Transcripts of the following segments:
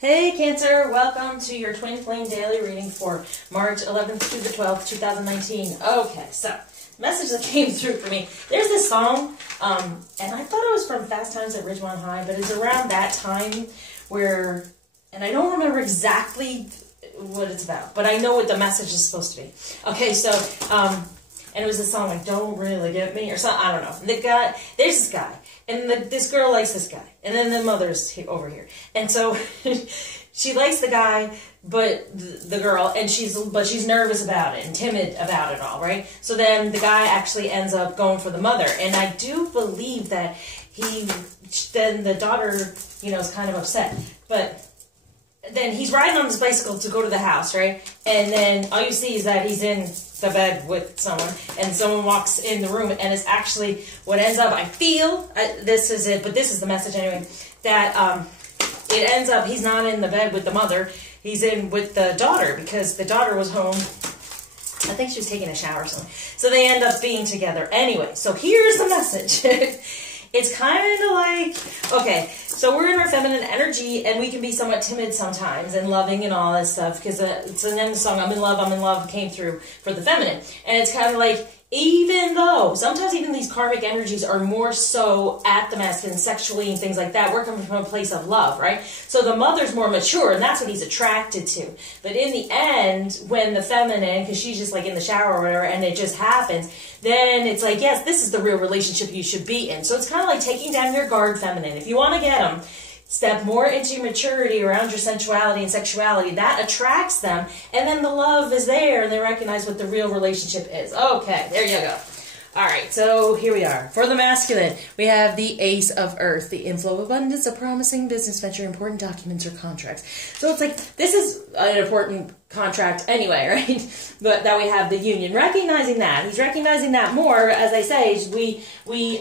Hey Cancer, welcome to your Twin Flame Daily Reading for March 11th through the 12th, 2019. Okay, so, message that came through for me. There's this song, and I thought it was from Fast Times at Ridgemont High, but it's around that time where, and I don't remember exactly what it's about, but I know what the message is supposed to be. Okay, so, and it was a song like, Don't Really Get Me, or something, I don't know. There's this guy, and this girl likes this guy, and then the mother's over here. And so, she likes the guy, but the girl, and she's nervous about it, and timid about it all, right? So then the guy actually ends up going for the mother, and I do believe that then the daughter, is kind of upset, but then he's riding on his bicycle to go to the house, right? And then all you see is that he's in the bed with someone, and someone walks in the room, and it's actually what ends up, I feel, this is it, but this is the message anyway, that it ends up he's not in the bed with the mother, he's in with the daughter, because the daughter was home, I think she was taking a shower or something, so they end up being together. Anyway, so here's the message. It's kind of like, okay, so we're in our feminine energy, and we can be somewhat timid sometimes, and loving and all this stuff, because it's an end song, I'm in love, came through for the feminine. And it's kind of like, even though, sometimes even these karmic energies are more so at the masculine, sexually, and things like that, we're coming from a place of love, right? So the mother's more mature, and that's what he's attracted to. But in the end, when the feminine, because she's just like in the shower or whatever, and it just happens, then it's like, yes, this is the real relationship you should be in. So it's kind of like taking down your guard, feminine. If you want to get them, step more into your maturity around your sensuality and sexuality. That attracts them, and then the love is there, and they recognize what the real relationship is. Okay, there you go. All right, so here we are. For the masculine, we have the Ace of Earth, the inflow of abundance, a promising business venture, important documents or contracts. So it's like, this is an important contract anyway, right? But that we have the union. Recognizing that. He's recognizing that more, as I say, we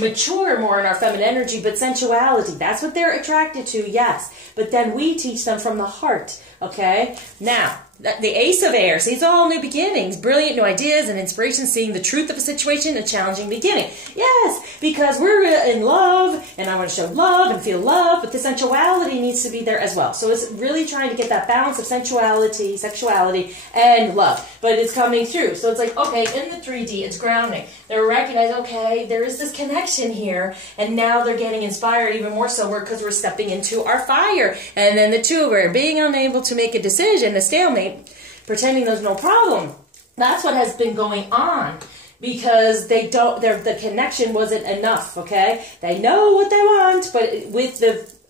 mature more in our feminine energy, but sensuality, that's what they're attracted to, yes. But then we teach them from the heart, okay? Now, the Ace of Air, see, it's all new beginnings, brilliant new ideas and inspiration, seeing the truth of a situation, a challenging beginning. Yes, because we're in love, and I want to show love and feel love, but the sensuality needs to be there as well. So it's really trying to get that balance of sensuality, sexuality, and love. But it's coming through. So it's like, okay, in the 3D, it's grounding. They're recognizing, okay, there is this connection here, and now they're getting inspired even more so because we're stepping into our fire. And then the two, we're being unable to make a decision, a stalemate, pretending there's no problem. That's what has been going on, because the connection wasn't enough, okay? They know what they want, but with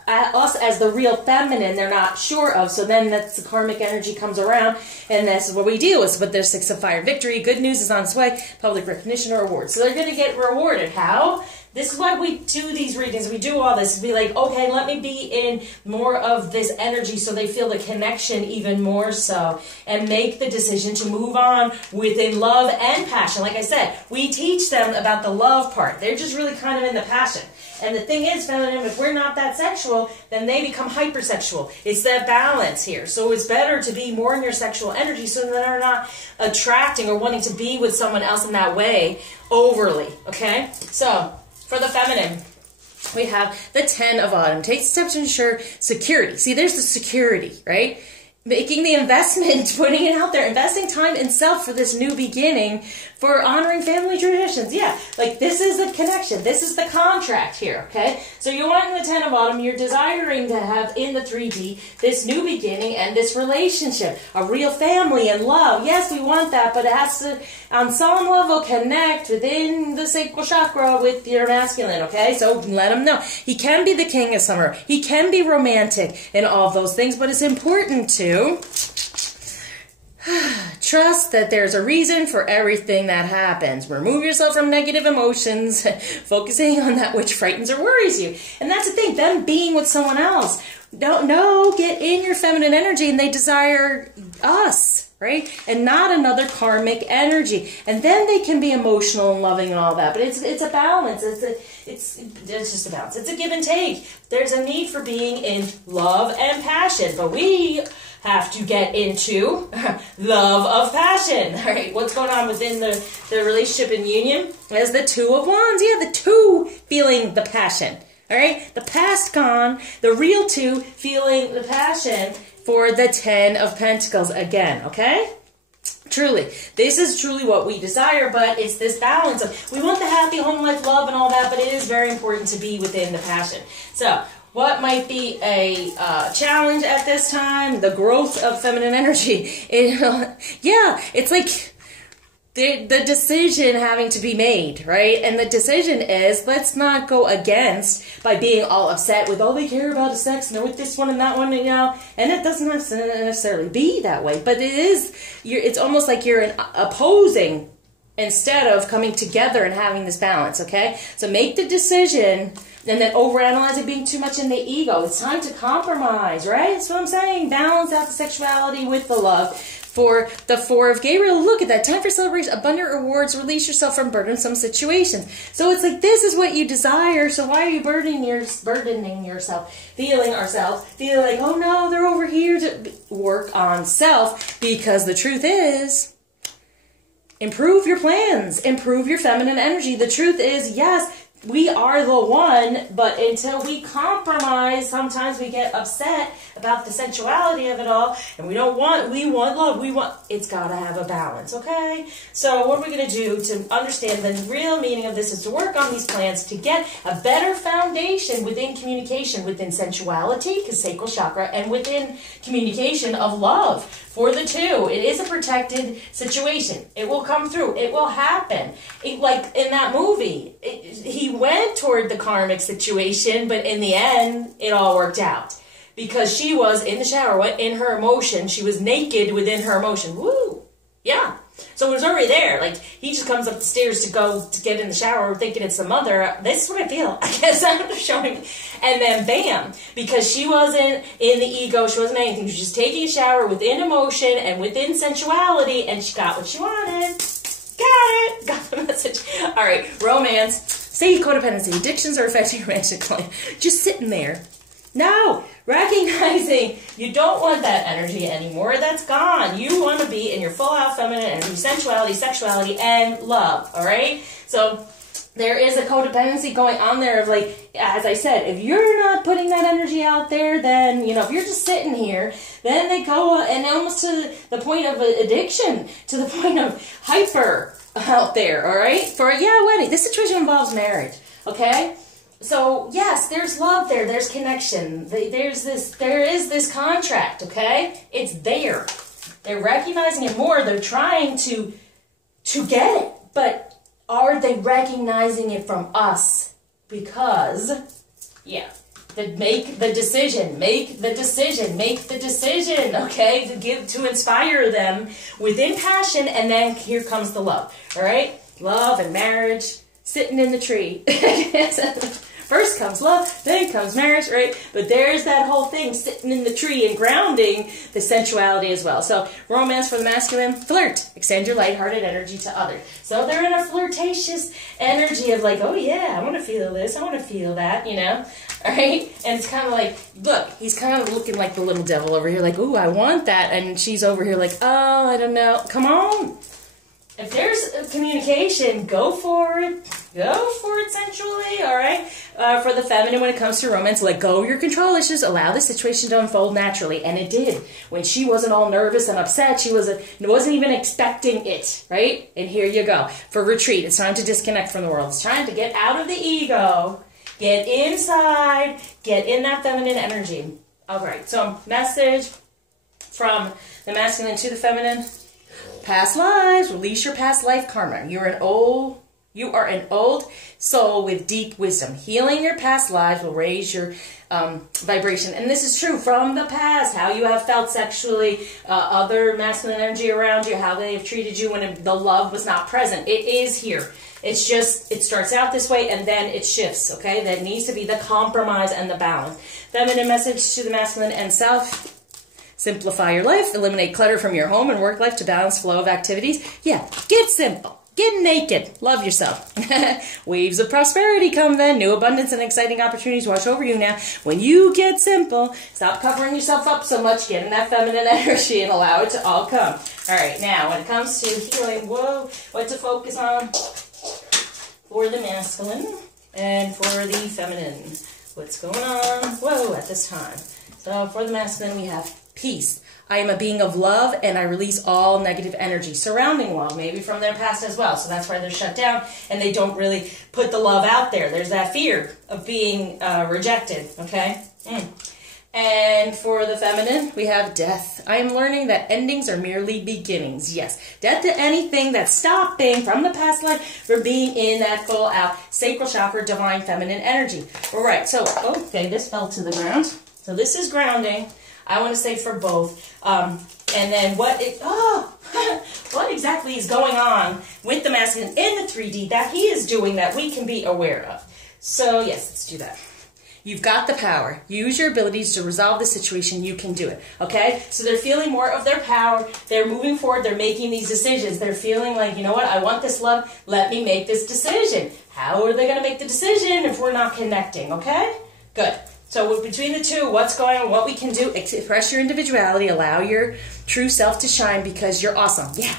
us as the real feminine, they're not sure of, so then that's the karmic energy comes around, and that's what we deal with. But there's 6 of Fire victory, good news is on its way, public recognition or awards. So they're going to get rewarded. How? This is why we do these readings, we do all this, to be like, okay, let me be in more of this energy so they feel the connection even more so, and make the decision to move on within love and passion. Like I said, we teach them about the love part. They're just really kind of in the passion. And the thing is, feminine, if we're not that sexual, then they become hypersexual. It's that balance here. So it's better to be more in your sexual energy so that they're not attracting or wanting to be with someone else in that way overly, okay? So, for the feminine, we have the 10 of Autumn. Take steps to ensure security. See, there's the security, right? Making the investment, putting it out there, investing time in self for this new beginning, for honoring family traditions. Yeah, like this is the connection. This is the contract here, okay? So you're wanting the 10 of Autumn. You're desiring to have in the 3D this new beginning and this relationship, a real family and love. Yes, we want that, but it has to, on some level, connect within the sacral chakra with your masculine, okay? So let him know. He can be the king of summer. He can be romantic and all of those things, but it's important to trust that there's a reason for everything that happens. Remove yourself from negative emotions, focusing on that which frightens or worries you. And that's the thing, them being with someone else. Get in your feminine energy, and they desire us, right? And not another karmic energy. And then they can be emotional and loving and all that. But it's a balance. It's just a balance. It's a give and take. There's a need for being in love and passion. But we have to get into love of passion. All right, what's going on within the relationship and union? As the 2 of Wands. Yeah, the 2 feeling the passion. All right, the past gone, the real 2 feeling the passion for the 10 of Pentacles again, okay? Truly, this is truly what we desire, but it's this balance of, we want the happy home life, love, and all that, but it is very important to be within the passion. So, what might be a challenge at this time? The growth of feminine energy. Yeah, it's like the decision having to be made, right? And the decision is, let's not go against by being all upset with all they care about is sex, and with this one and that one, you know. And it doesn't necessarily be that way, but it is. It's almost like you're opposing instead of coming together and having this balance. Okay, so make the decision. And then overanalyzing, being too much in the ego. It's time to compromise, right? That's what I'm saying. Balance out the sexuality with the love. For the 4 of Gabriel, look at that. Time for celebration, abundant rewards, release yourself from burdensome situations. So it's like, this is what you desire, so why are you burdening yourself? Feeling like, oh no, they're over here to work on self. Because the truth is, improve your plans, improve your feminine energy. The truth is, yes, we are the one, but until we compromise, sometimes we get upset about the sensuality of it all, and we want love, it's gotta have a balance, okay? So what are we gonna do to understand the real meaning of this is to work on these plans to get a better foundation within communication, within sensuality, because sacral chakra, and within communication of love. For the 2, it is a protected situation. It will come through. It will happen. Like in that movie, he went toward the karmic situation, but in the end, it all worked out. Because she was in the shower, in her emotion. She was naked within her emotion. Woo! Yeah. So it was already there. Like, he just comes up the stairs to get in the shower thinking it's the mother. This is what I feel. I guess I'm showing. And then bam. Because she wasn't in the ego. She wasn't anything. She was just taking a shower within emotion and within sensuality. And she got what she wanted. Got it. Got the message. All right. Romance. Say codependency. Addictions are affecting your romantic life. Just sitting there. No, recognizing you don't want that energy anymore. That's gone. You want to be in your full out feminine energy, sensuality, sexuality, and love. All right? So there is a codependency going on there of, like, as I said, if you're not putting that energy out there, then, you know, if you're just sitting here, then they go and almost to the point of addiction, to the point of hyper out there. All right? For, yeah, wedding. This situation involves marriage. Okay? So, yes, there's love there. There's connection. There is this contract, okay? It's there. They're recognizing it more. They're trying to get it. But are they recognizing it from us? Because, yeah, make the decision, okay? To inspire them within passion, and then here comes the love, all right? Love and marriage, sitting in the tree. First comes love, then comes marriage, right? But there's that whole thing, sitting in the tree and grounding the sensuality as well. So, romance for the masculine, flirt. Extend your lighthearted energy to others. So they're in a flirtatious energy of like, oh yeah, I want to feel this, I want to feel that, you know? All right? And it's kind of like, look, he's kind of looking like the little devil over here, like, ooh, I want that. And she's over here like, oh, I don't know. Come on. If there's a communication, go for it. Go for it sensually, all right? For the feminine, when it comes to romance, let go of your control issues. Allow the situation to unfold naturally. And it did. When she wasn't all nervous and upset, she wasn't even expecting it, right? And here you go. For retreat, it's time to disconnect from the world. It's time to get out of the ego. Get inside. Get in that feminine energy. All right, so message from the masculine to the feminine. Past lives, release your past life karma. You are an old soul with deep wisdom. Healing your past lives will raise your vibration. And this is true from the past, how you have felt sexually, other masculine energy around you, how they have treated you when the love was not present. It is here. It's just, it starts out this way and then it shifts, okay? That needs to be the compromise and the balance. Feminine message to the masculine and self. Simplify your life. Eliminate clutter from your home and work life to balance flow of activities. Yeah, get simple. Get naked. Love yourself. Waves of prosperity come then. New abundance and exciting opportunities wash over you now. When you get simple, stop covering yourself up so much. Get in that feminine energy and allow it to all come. All right, now when it comes to healing, whoa, what to focus on for the masculine and for the feminine. what's going on, whoa, at this time. So for the masculine, we have peace. I am a being of love, and I release all negative energy surrounding love, maybe from their past as well. So that's why they're shut down, and they don't really put the love out there. There's that fear of being rejected, okay? And for the feminine, we have death. I am learning that endings are merely beginnings. Yes, death to anything that's stopping from the past life from being in that full out sacral chakra, divine feminine energy. All right, so, okay, this fell to the ground. So this is grounding. I want to say for both. And then what exactly is going on with the masculine in the 3D that he is doing that we can be aware of. So, yes, let's do that. You've got the power. Use your abilities to resolve the situation. You can do it. Okay? So they're feeling more of their power. They're moving forward. They're making these decisions. They're feeling like, you know what? I want this love. Let me make this decision. How are they going to make the decision if we're not connecting? Okay? Good. So between the two, what's going on, what we can do, express your individuality, allow your true self to shine because you're awesome. Yeah.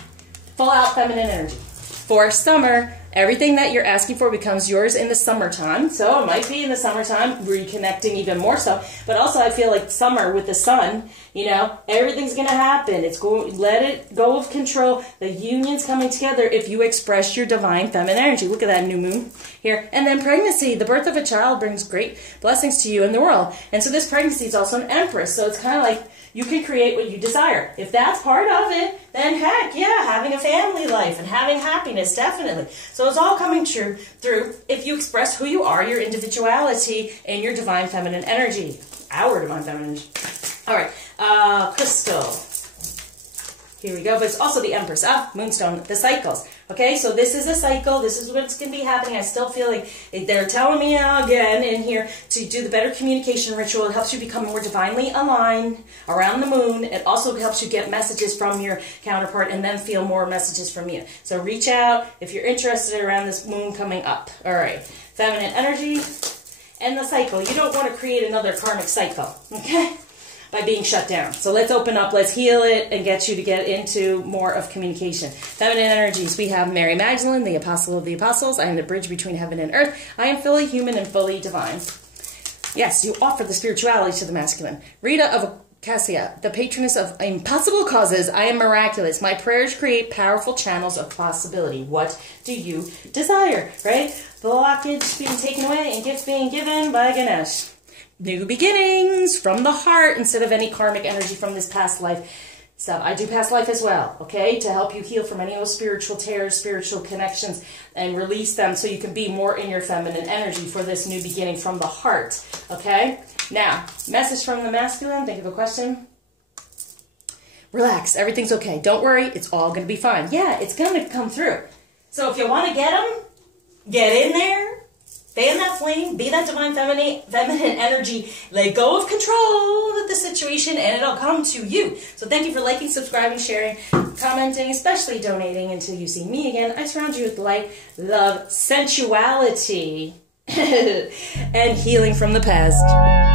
Full out feminine energy. For summer, everything that you're asking for becomes yours in the summertime. So it might be in the summertime, reconnecting even more so. But also I feel like summer with the sun, you know, everything's going to happen. It's going, let it go of control. The union's coming together if you express your divine feminine energy. Look at that new moon here. And then pregnancy, the birth of a child brings great blessings to you in the world. And so this pregnancy is also an empress. So it's kind of like you can create what you desire. If that's part of it, then heck, yeah, having a family life and having happiness, definitely. So it's all coming true through if you express who you are, your individuality, and your divine feminine energy. Our divine feminine energy. All right, crystal. Here we go, but it's also the Empress. Moonstone, the cycles. Okay, so this is a cycle. This is what's going to be happening. I still feel like they're telling me again in here to do the better communication ritual. It helps you become more divinely aligned around the moon. It also helps you get messages from your counterpart and then feel more messages from you. So reach out if you're interested around this moon coming up. All right, feminine energy and the cycle. You don't want to create another karmic cycle, okay? By being shut down. So let's open up, let's heal it, and get you to get into more of communication. Feminine energies, we have Mary Magdalene, the apostle of the apostles. I am the bridge between heaven and earth. I am fully human and fully divine. Yes, you offer the spirituality to the masculine. Rita of Cassia, the patroness of impossible causes. I am miraculous. My prayers create powerful channels of possibility. What do you desire, right? Blockage being taken away and gifts being given by Ganesh. New beginnings from the heart instead of any karmic energy from this past life. So I do past life as well, okay, to help you heal from any of those spiritual tears, spiritual connections, and release them so you can be more in your feminine energy for this new beginning from the heart, okay? Now, message from the masculine. Think of a question. Relax. Everything's okay. Don't worry. It's all going to be fine. Yeah, it's going to come through. So if you want to get them, get in there. Fan that flame, be that divine feminine energy, let go of control of the situation, and it'll come to you. So thank you for liking, subscribing, sharing, commenting, especially donating until you see me again. I surround you with light, love, sensuality, and healing from the past.